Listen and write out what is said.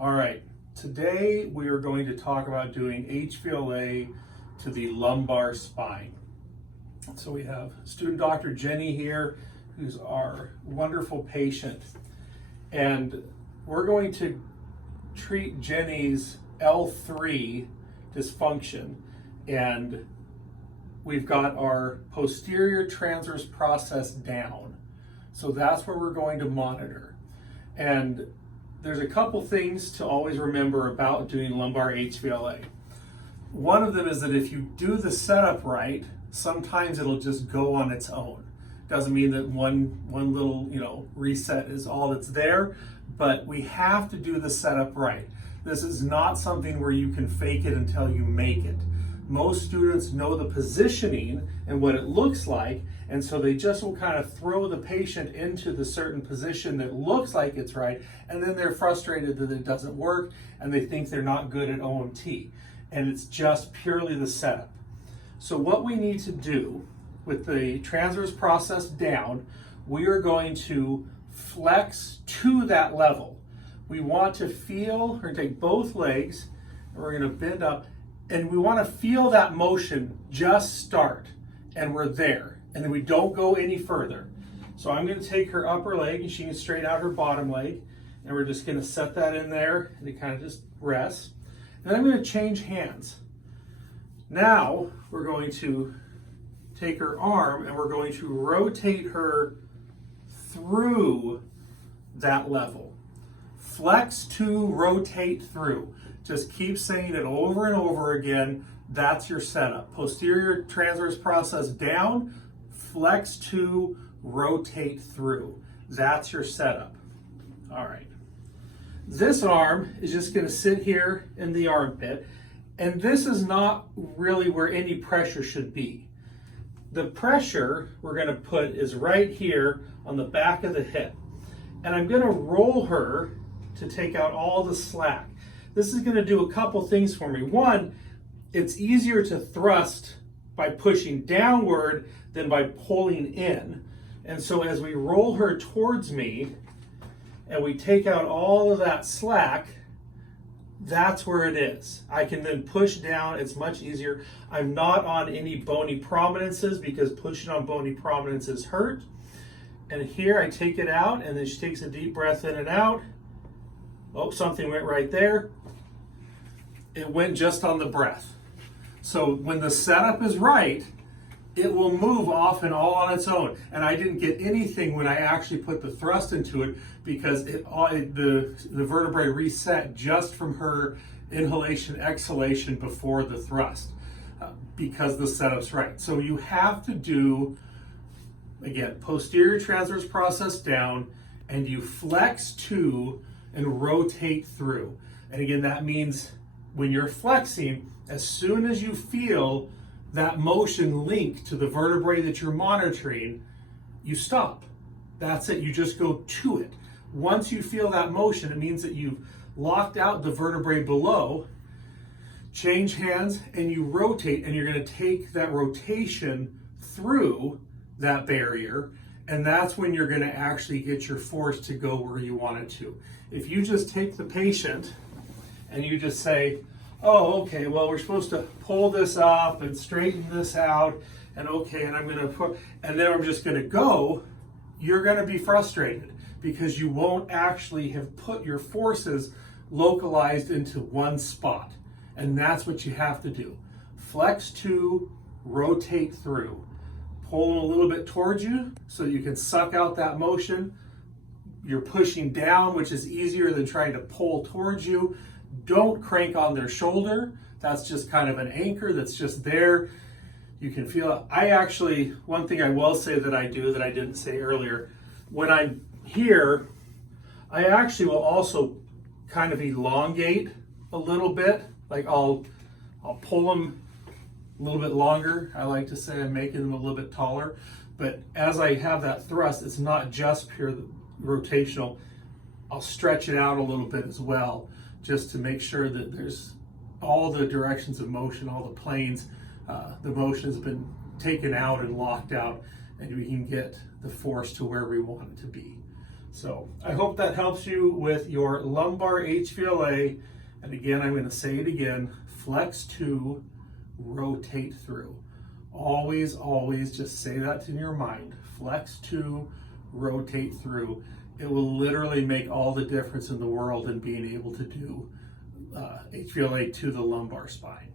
All right, today we are going to talk about doing HVLA to the lumbar spine. So we have student Dr. Jenny here, who's our wonderful patient. And we're going to treat Jenny's L3 dysfunction. And we've got our posterior transverse process down. So that's where we're going to monitor. And there's a couple things to always remember about doing lumbar HVLA. One of them is that if you do the setup right, sometimes it'll just go on its own. Doesn't mean that one little reset is all that's there, but we have to do the setup right. This is not something where you can fake it until you make it. Most students know the positioning and what it looks like, and so they just will kind of throw the patient into the certain position that looks like it's right, and then they're frustrated that it doesn't work, and they think they're not good at OMT. And it's just purely the setup. So what we need to do with the transverse process down, we are going to flex to that level. We want to feel, we're going to take both legs, and we're going to bend up, and we want to feel that motion just start, and we're there, and then we don't go any further. So I'm going to take her upper leg, and she can straighten out her bottom leg, and we're just going to set that in there, and it kind of just rests. And then I'm going to change hands. Now we're going to take her arm, and we're going to rotate her through that level. Flex to rotate through. Just keep saying it over and over again. That's your setup. Posterior transverse process down, flex to rotate through. That's your setup. All right. This arm is just going to sit here in the armpit, and this is not really where any pressure should be. The pressure we're going to put is right here on the back of the hip, and I'm going to roll her to take out all the slack. This is going to do a couple things for me. One, it's easier to thrust by pushing downward than by pulling in. And so as we roll her towards me and we take out all of that slack, that's where it is. I can then push down. It's much easier. I'm not on any bony prominences because pushing on bony prominences hurt. And here I take it out, and then she takes a deep breath in and out. Oh, something went right there. It went just on the breath. So when the setup is right, it will move off and all on its own. And I didn't get anything when I actually put the thrust into it because the vertebrae reset just from her inhalation, exhalation before the thrust because the setup's right. So you have to do, again, posterior transverse process down, and you flex to and rotate through. And again, that means when you're flexing, as soon as you feel that motion link to the vertebrae that you're monitoring, you stop. That's it. You just go to it. Once you feel that motion, it means that you've locked out the vertebrae below. Change hands, and you rotate, and you're going to take that rotation through that barrier, and that's when you're going to actually get your force to go where you want it to. If you just take the patient and you just say, oh, okay, well, we're supposed to pull this up and straighten this out, and okay, and I'm going to put, and then I'm just going to go, you're going to be frustrated because you won't actually have put your forces localized into one spot. And that's what you have to do. Flex to, rotate through. Pull them a little bit towards you so you can suck out that motion. You're pushing down, which is easier than trying to pull towards you. Don't crank on their shoulder. That's just kind of an anchor that's just there. You can feel it. I actually, one thing I will say that I do that I didn't say earlier, when I'm here, I actually will also kind of elongate a little bit. Like I'll pull them a little bit longer. I like to say I'm making them a little bit taller. But as I have that thrust, it's not just pure rotational. I'll stretch it out a little bit as well, just to make sure that there's all the directions of motion, all the planes, the motion has been taken out and locked out, and we can get the force to where we want it to be. So I hope that helps you with your lumbar HVLA. And again, I'm going to say it again, flex to, rotate through. Always, always just say that in your mind. Flex to, rotate through. It will literally make all the difference in the world in being able to do HVLA to the lumbar spine.